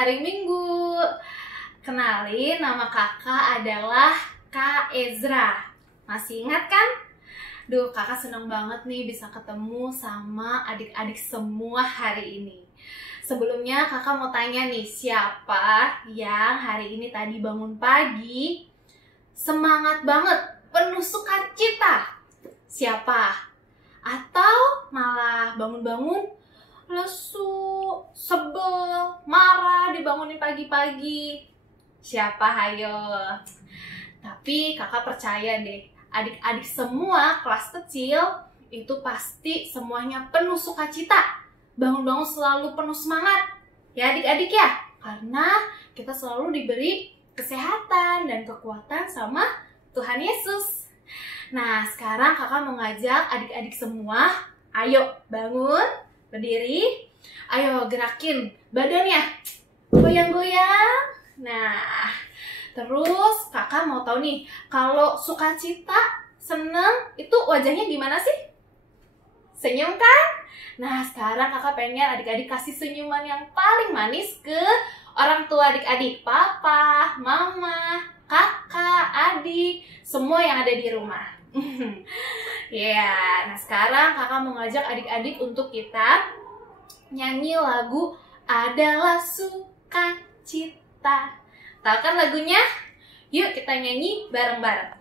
hari Minggu. Kenalin, nama kakak adalah Kak Ezra. Masih ingat kan? Duh, kakak seneng banget nih bisa ketemu sama adik-adik semua hari ini. Sebelumnya kakak mau tanya nih, siapa yang hari ini tadi bangun pagi semangat banget, penuh sukacita? Siapa? Atau malah bangun-bangun lesu, sebel, marah dibangunin pagi-pagi? Siapa, hayo? Tapi kakak percaya deh, adik-adik semua kelas kecil itu pasti semuanya penuh sukacita. Bangun-bangun selalu penuh semangat. Ya adik-adik ya? Karena kita selalu diberi kesehatan dan kekuatan sama Tuhan Yesus. Nah, sekarang kakak mau ngajak adik-adik semua, ayo bangun. Berdiri, ayo gerakin badannya, goyang-goyang. Nah, terus kakak mau tahu nih, kalau sukacita, seneng, itu wajahnya gimana sih? Senyum kan? Nah, sekarang kakak pengen adik-adik kasih senyuman yang paling manis ke orang tua adik-adik, papa, mama, kakak, adik, semua yang ada di rumah. Nah sekarang kakak mau ngajak adik-adik untuk kita nyanyi lagu Adalah Sukacita. Tahu kan lagunya? Yuk kita nyanyi bareng-bareng.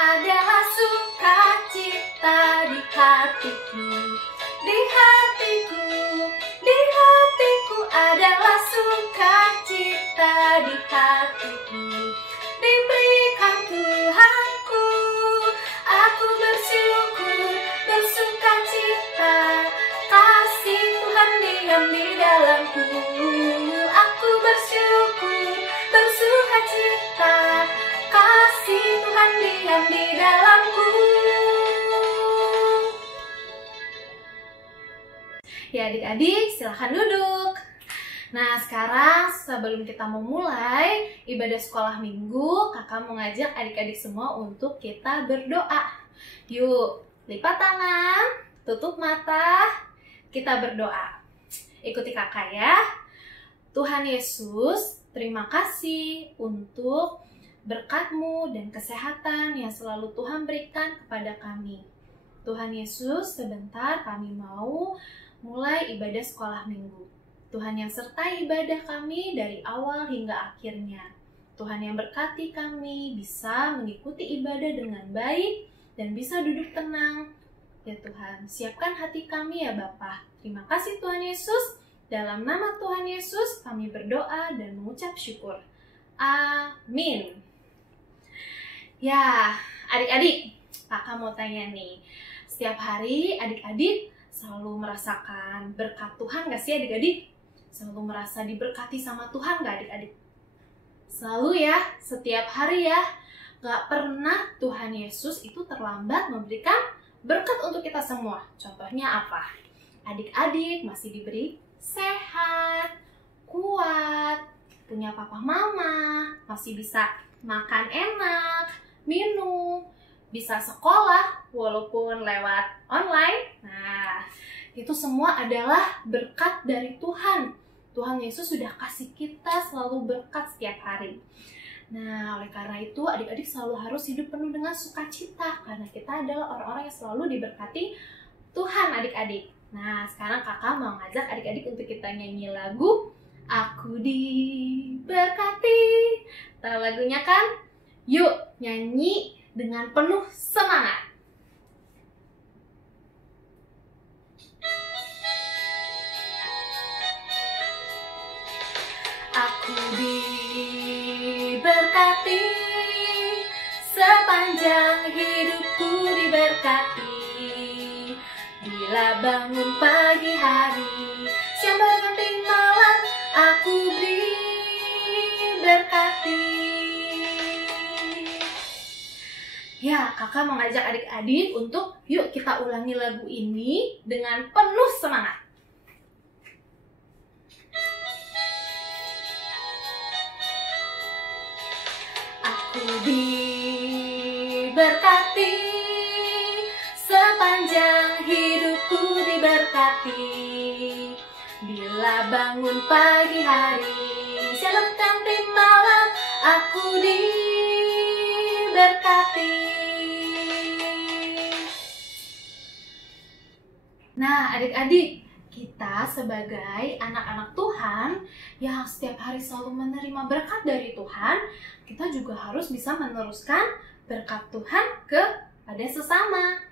Adalah sukacita di hatiku, di hatiku, di hatiku adalah sukacita di hatiku. Diberikan Tuhanku, aku bersyukur, bersukacita. Kasih Tuhan diam di dalamku, aku bersyukur, bersukacita. Kasih Tuhan diam di dalamku. Ya adik-adik, silahkan duduk. Nah sekarang sebelum kita memulai ibadah sekolah minggu, kakak mau ngajak adik-adik semua untuk kita berdoa. Yuk, lipat tangan, tutup mata, kita berdoa. Ikuti kakak ya. Tuhan Yesus, terima kasih untuk berkat-Mu dan kesehatan yang selalu Tuhan berikan kepada kami. Tuhan Yesus, sebentar kami mau mulai ibadah sekolah minggu. Tuhan yang sertai ibadah kami dari awal hingga akhirnya. Tuhan yang berkati kami bisa mengikuti ibadah dengan baik dan bisa duduk tenang. Ya Tuhan, siapkan hati kami ya Bapa. Terima kasih Tuhan Yesus. Dalam nama Tuhan Yesus kami berdoa dan mengucap syukur. Amin. Ya, adik-adik, kakak mau tanya nih. Setiap hari adik-adik selalu merasakan berkat Tuhan gak sih adik-adik? Selalu merasa diberkati sama Tuhan gak adik-adik? Selalu ya, setiap hari ya. Gak pernah Tuhan Yesus itu terlambat memberikan berkat untuk kita semua. Contohnya apa? Adik-adik masih diberi sehat, kuat, punya papa mama, masih bisa makan enak, minum, bisa sekolah walaupun lewat online. Nah, itu semua adalah berkat dari Tuhan. Tuhan Yesus sudah kasih kita selalu berkat setiap hari. Nah, oleh karena itu adik-adik selalu harus hidup penuh dengan sukacita karena kita adalah orang-orang yang selalu diberkati Tuhan adik-adik. Nah, sekarang kakak mau ngajak adik-adik untuk kita nyanyi lagu Aku Diberkati. Tahu lagunya kan? Yuk nyanyi dengan penuh semangat. Aku diberkati, sepanjang hidupku diberkati. Bila bangun pagi hari, siang berganti malam, aku diberkati. Ya, kakak mengajak adik-adik untuk yuk kita ulangi lagu ini dengan penuh semangat. Aku diberkati, hidupku diberkati. Bila bangun pagi hari, siang nanti malam, aku diberkati. Nah, adik-adik, kita sebagai anak-anak Tuhan yang setiap hari selalu menerima berkat dari Tuhan, kita juga harus bisa meneruskan berkat Tuhan kepada sesama,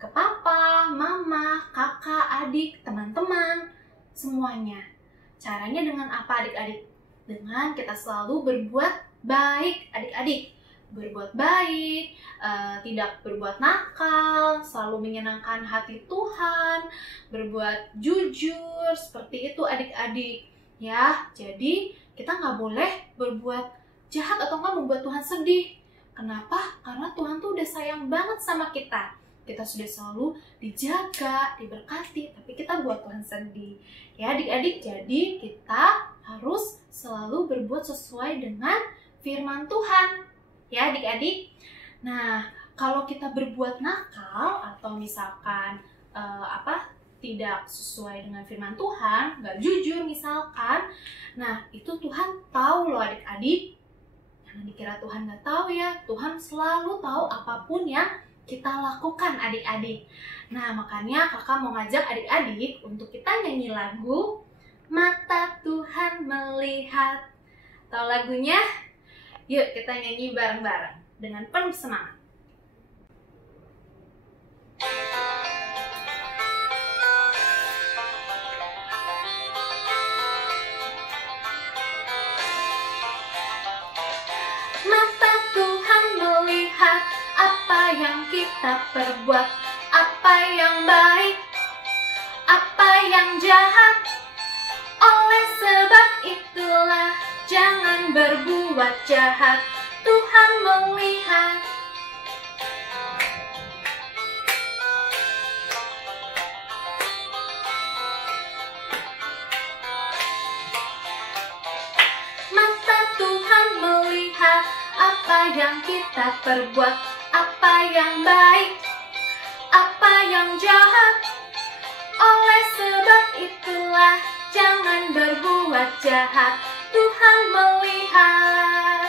ke papa, mama, kakak, adik, teman-teman, semuanya. Caranya dengan apa adik-adik? Dengan kita selalu berbuat baik adik-adik. Berbuat baik, tidak berbuat nakal, selalu menyenangkan hati Tuhan, berbuat jujur, seperti itu adik-adik. Ya, jadi kita nggak boleh berbuat jahat atau nggak membuat Tuhan sedih. Kenapa? Karena Tuhan tuh udah sayang banget sama kita. Kita sudah selalu dijaga, diberkati, tapi kita buat Tuhan sedih. Ya adik-adik, jadi kita harus selalu berbuat sesuai dengan firman Tuhan. Ya adik-adik. Nah, kalau kita berbuat nakal atau misalkan tidak sesuai dengan firman Tuhan, nggak jujur misalkan, nah itu Tuhan tahu loh adik-adik. Jangan dikira Tuhan nggak tahu ya, Tuhan selalu tahu apapun yang kita lakukan adik-adik. Nah, makanya kakak mau ngajak adik-adik untuk kita nyanyi lagu Mata Tuhan Melihat. Tahu lagunya? Yuk kita nyanyi bareng-bareng dengan penuh semangat. Mata Tuhan melihat apa yang kita perbuat, apa yang baik, apa yang jahat. Oleh sebab itulah jangan berbuat jahat, Tuhan melihat. Mata Tuhan melihat apa yang kita perbuat, apa yang baik, apa yang jahat. Oleh sebab itulah jangan berbuat jahat, Tuhan melihat.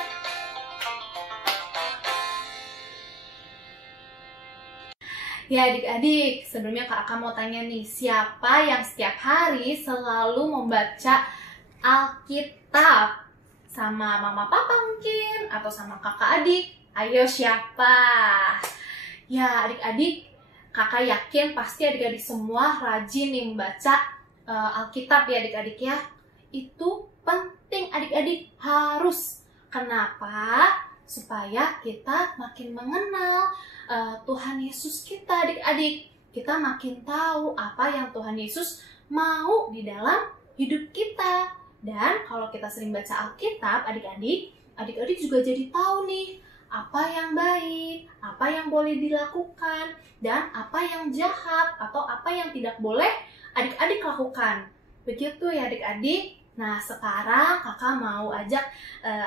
Ya adik-adik, sebelumnya kakak mau tanya nih, siapa yang setiap hari selalu membaca Alkitab? Sama mama papa mungkin, atau sama kakak adik? Ayo siapa? Ya adik-adik, kakak yakin pasti adik-adik semua rajin nih membaca Alkitab ya adik-adik ya. Itu penting adik-adik, harus. Kenapa? Supaya kita makin mengenal Tuhan Yesus kita adik-adik. Kita makin tahu apa yang Tuhan Yesus mau di dalam hidup kita. Dan kalau kita sering baca Alkitab adik-adik, adik-adik juga jadi tahu nih apa yang baik, apa yang boleh dilakukan, dan apa yang jahat atau apa yang tidak boleh adik-adik lakukan. Begitu ya adik-adik. Nah sekarang kakak mau ajak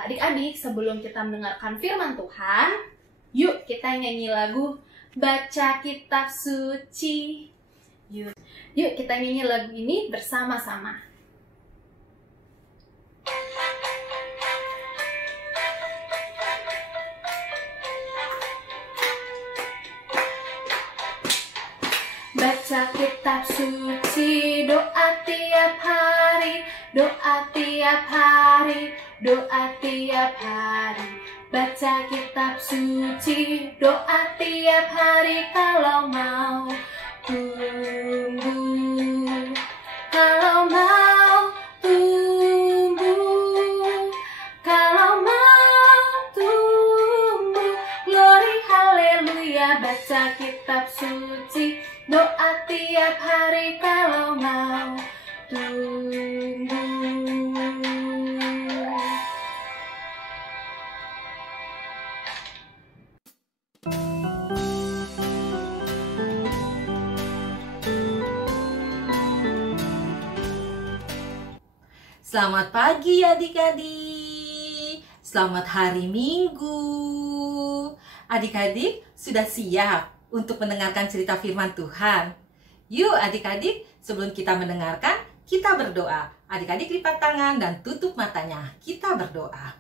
adik-adik sebelum kita mendengarkan firman Tuhan, yuk kita nyanyi lagu Baca Kitab Suci. Yuk kita nyanyi lagu ini bersama-sama. Baca kitab suci, doa tiap hari, doa tiap hari, doa tiap hari. Baca kitab suci, doa tiap hari kalau mau tumbuh, kalau mau tumbuh, kalau mau tumbuh. Glory haleluya, baca kitab suci, doa tiap hari kalau mau tumbuh. Selamat pagi adik-adik. Selamat hari Minggu. Adik-adik sudah siap untuk mendengarkan cerita firman Tuhan? Yuk adik-adik, sebelum kita mendengarkan, kita berdoa. Adik-adik lipat tangan dan tutup matanya. Kita berdoa.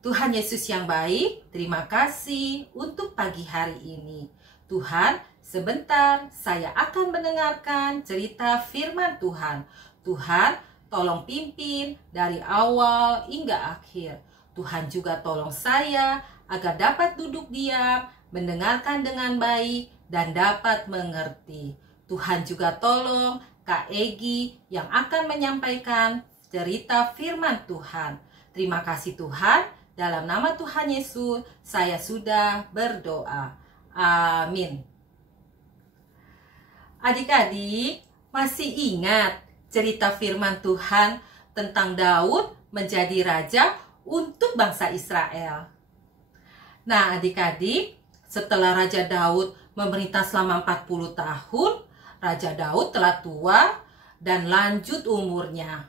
Tuhan Yesus yang baik, terima kasih untuk pagi hari ini. Tuhan, sebentar saya akan mendengarkan cerita firman Tuhan. Tuhan, tolong pimpin dari awal hingga akhir. Tuhan juga tolong saya agar dapat duduk diam, mendengarkan dengan baik, dan dapat mengerti. Tuhan juga tolong Kak Egi yang akan menyampaikan cerita firman Tuhan. Terima kasih Tuhan, dalam nama Tuhan Yesus saya sudah berdoa. Amin. Adik-adik, masih ingat cerita firman Tuhan tentang Daud menjadi raja untuk bangsa Israel? Nah adik-adik, setelah Raja Daud memerintah selama 40 tahun, Raja Daud telah tua dan lanjut umurnya.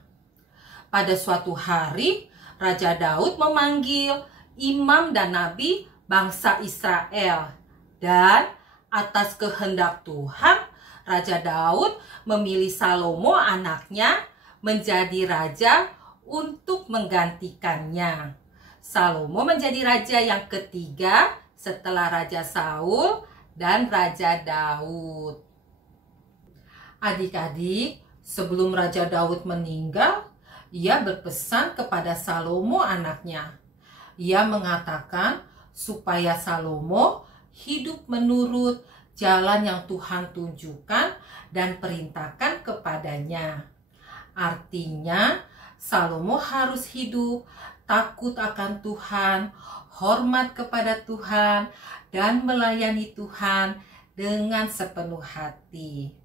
Pada suatu hari, Raja Daud memanggil imam dan nabi bangsa Israel. Dan atas kehendak Tuhan, Raja Daud memilih Salomo anaknya menjadi raja untuk menggantikannya. Salomo menjadi raja yang ketiga setelah Raja Saul dan Raja Daud. Adik-adik, sebelum Raja Daud meninggal, ia berpesan kepada Salomo anaknya. Ia mengatakan supaya Salomo hidup menurut jalan yang Tuhan tunjukkan dan perintahkan kepadanya. Artinya, Salomo harus hidup takut akan Tuhan, hormat kepada Tuhan, dan melayani Tuhan dengan sepenuh hati.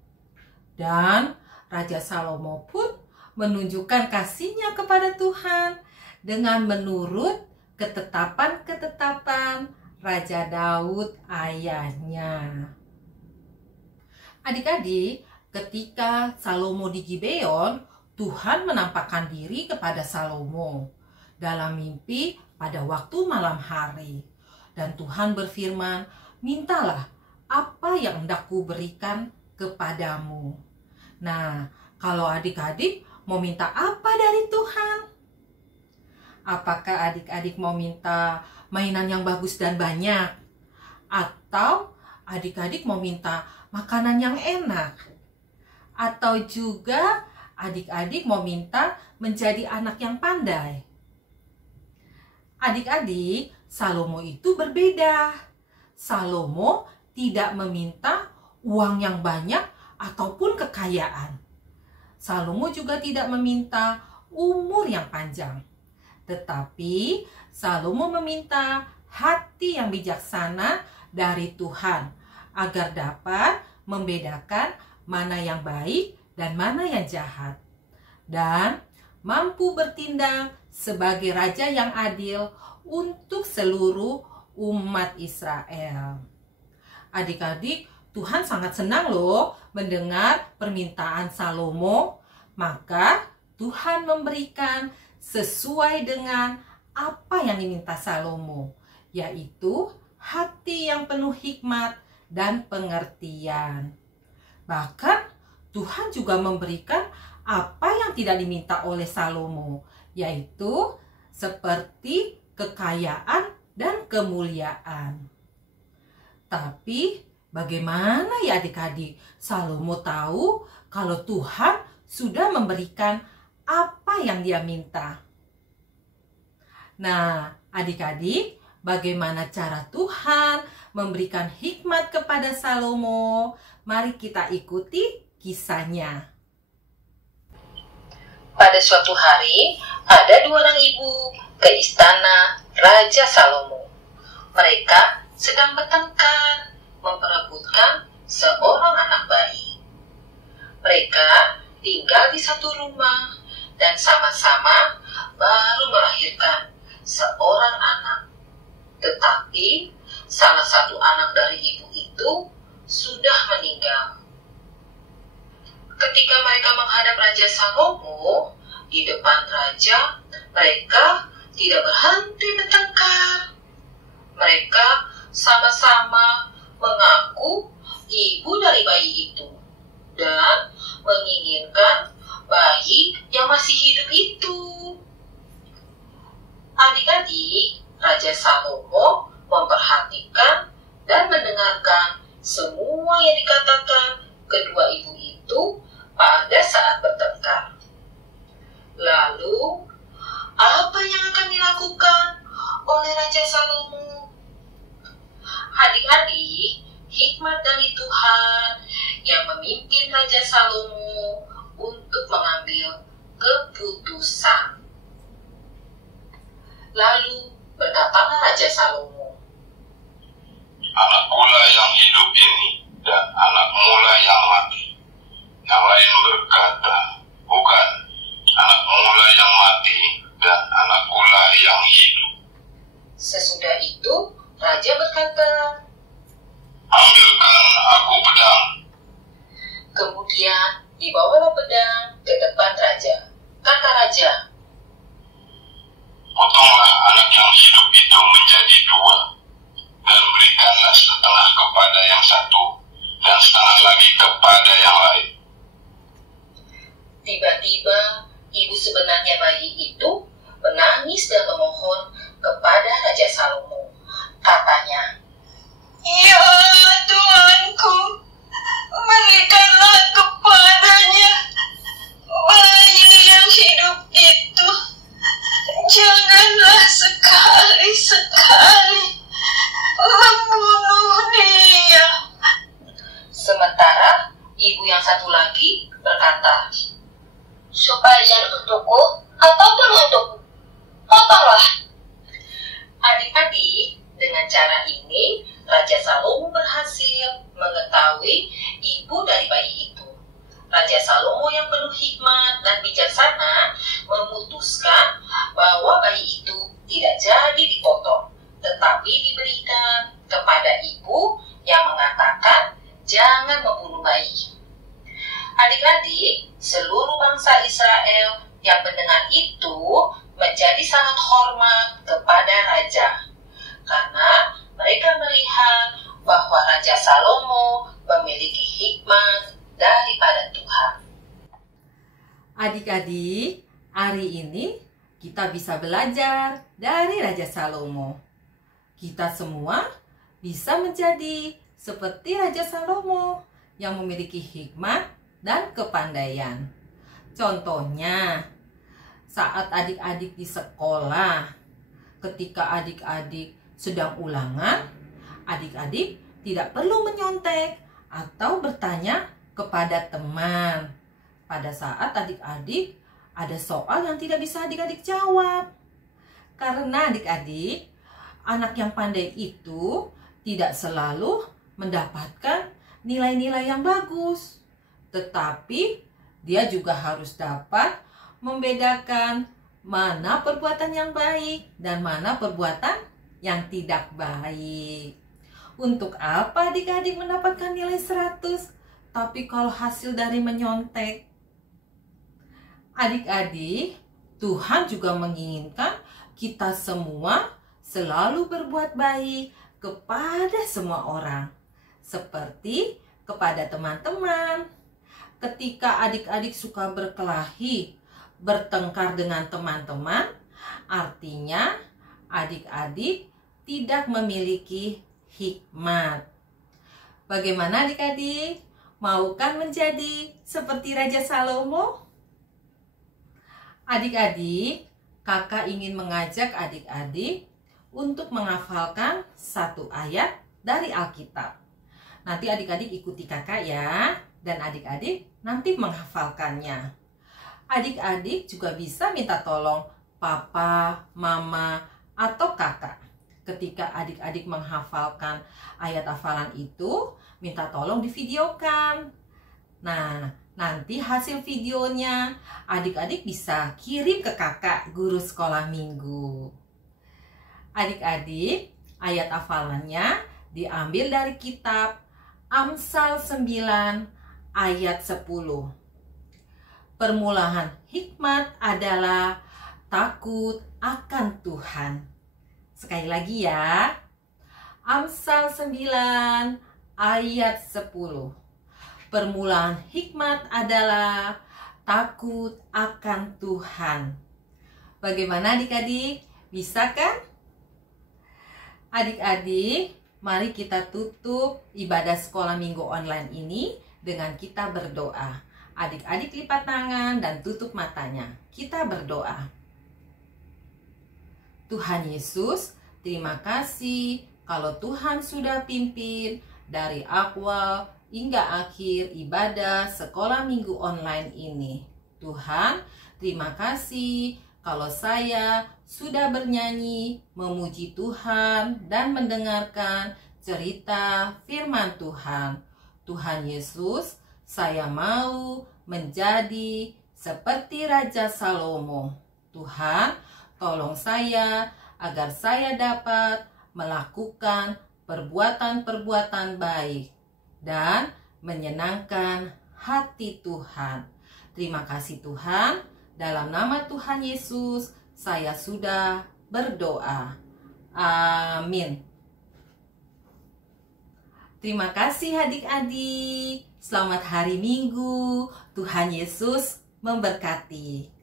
Dan Raja Salomo pun menunjukkan kasihnya kepada Tuhan dengan menurut ketetapan-ketetapan Raja Daud ayahnya. Adik-adik, ketika Salomo di Gibeon, Tuhan menampakkan diri kepada Salomo dalam mimpi pada waktu malam hari. Dan Tuhan berfirman, mintalah apa yang hendak kuberikan kepadamu. Nah, kalau adik-adik mau minta apa dari Tuhan? Apakah adik-adik mau minta mainan yang bagus dan banyak? Atau adik-adik mau minta makanan yang enak? Atau juga adik-adik mau minta menjadi anak yang pandai? Adik-adik, Salomo itu berbeda. Salomo tidak meminta uang yang banyak ataupun kekayaan. Salomo juga tidak meminta umur yang panjang. Tetapi Salomo meminta hati yang bijaksana dari Tuhan agar dapat membedakan mana yang baik dan mana yang jahat, dan mampu bertindak sebagai raja yang adil untuk seluruh umat Israel. Adik-adik, Tuhan sangat senang loh mendengar permintaan Salomo. Maka Tuhan memberikan sesuai dengan apa yang diminta Salomo, yaitu hati yang penuh hikmat dan pengertian. Bahkan Tuhan juga memberikan apa yang tidak diminta oleh Salomo, yaitu seperti kekayaan dan kemuliaan. Tapi bagaimana ya adik-adik? Salomo tahu kalau Tuhan sudah memberikan apa yang dia minta. Nah, adik-adik, bagaimana cara Tuhan memberikan hikmat kepada Salomo? Mari kita ikuti kisahnya. Pada suatu hari, ada dua orang ibu ke istana Raja Salomo. Mereka sedang bertengkar memperebutkan seorang anak bayi. Mereka tinggal di satu rumah dan sama-sama baru melahirkan seorang anak. Tetapi salah satu anak dari ibu itu sudah meninggal. Ketika mereka menghadap Raja Salomo di depan raja, mereka tidak berhenti bertengkar. Mereka sama-sama mengaku ibu dari bayi itu. dan mendengarkan semua yang dikatakan kedua ibu itu pada saat bertengkar. Lalu, apa yang akan dilakukan oleh Raja Salomo? Adik-adik, hikmat dari Tuhan yang memimpin Raja Salomo untuk mengambil keputusan. Lalu berkatalah Raja Salomo, "Anakkulah yang hidup ini dan anakmulah yang mati." Yang lain berkata, "Bukan, anakmulah yang mati dan anakkulah yang hidup." Sesudah itu, Raja berkata, "Ambilkan aku pedang." kemudian dibawalah pedang ke depan Raja. Kata Raja, "Potonglah anak yang hidup itu menjadi dua, dan berikanlah setengah kepada yang satu, dan setengah lagi kepada yang lain." tiba-tiba ibu sebenarnya bayi itu menangis dan memohon kepada Raja Salomo. Katanya, "Ya Tuanku, berikanlah kepadanya bayi yang hidup itu. Janganlah sekali-sekali membunuh dia." sementara ibu yang satu lagi berkata, "Sebagian untukku ataupun untukku, potonglah." Adik-adik, dengan cara ini Raja Salomo berhasil mengetahui ibu dari bayi itu. Raja Salomo yang penuh hikmat dan bijaksana memutuskan bahwa bayi itu tidak jadi dipotong, tetapi diberikan kepada ibu yang mengatakan jangan membunuh bayi. Adik-adik, seluruh bangsa Israel yang mendengar itu menjadi sangat hormat kepada Raja, karena mereka melihat bahwa Raja Salomo memiliki hikmat daripada Tuhan. Adik-adik, hari ini kita bisa belajar dari Raja Salomo. Kita semua bisa menjadi seperti Raja Salomo yang memiliki hikmat dan kepandaian. Contohnya, saat adik-adik di sekolah, ketika adik-adik sedang ulangan, adik-adik tidak perlu menyontek atau bertanya kepada teman. Pada saat adik-adik ada soal yang tidak bisa adik-adik jawab. Karena adik-adik, anak yang pandai itu tidak selalu mendapatkan nilai-nilai yang bagus. Tetapi dia juga harus dapat membedakan mana perbuatan yang baik dan mana perbuatan yang tidak baik. Untuk apa adik-adik mendapatkan nilai 100, tapi kalau hasil dari menyontek? Adik-adik, Tuhan juga menginginkan kita semua selalu berbuat baik kepada semua orang, seperti kepada teman-teman. Ketika adik-adik suka berkelahi, bertengkar dengan teman-teman, artinya adik-adik tidak memiliki hikmat. Bagaimana adik-adik? Mau kan menjadi seperti Raja Salomo? Adik-adik, kakak ingin mengajak adik-adik untuk menghafalkan satu ayat dari Alkitab. Nanti adik-adik ikuti kakak ya, dan adik-adik nanti menghafalkannya. Adik-adik juga bisa minta tolong papa, mama, atau kakak. Ketika adik-adik menghafalkan ayat hafalan itu, minta tolong divideokan. Nah, nanti hasil videonya adik-adik bisa kirim ke kakak guru sekolah minggu. Adik-adik, ayat hafalannya diambil dari kitab Amsal 9 ayat 10. Permulaan hikmat adalah takut akan Tuhan. Sekali lagi ya. Amsal 9 ayat 10. Permulaan hikmat adalah takut akan Tuhan. Bagaimana adik-adik? Bisa kan? Adik-adik Mari kita tutup ibadah sekolah minggu online ini dengan kita berdoa. Adik-adik lipat tangan dan tutup matanya. Kita berdoa. Tuhan Yesus, terima kasih kalau Tuhan sudah pimpin dari awal hingga akhir ibadah sekolah minggu online ini. Tuhan, terima kasih kalau saya sudah bernyanyi, memuji Tuhan, dan mendengarkan cerita firman Tuhan. Tuhan Yesus, saya mau menjadi seperti Raja Salomo. Tuhan, tolong saya agar saya dapat melakukan perbuatan-perbuatan baik dan menyenangkan hati Tuhan. Terima kasih Tuhan. Dalam nama Tuhan Yesus, saya sudah berdoa. Amin. Terima kasih adik-adik. Selamat hari Minggu. Tuhan Yesus memberkati.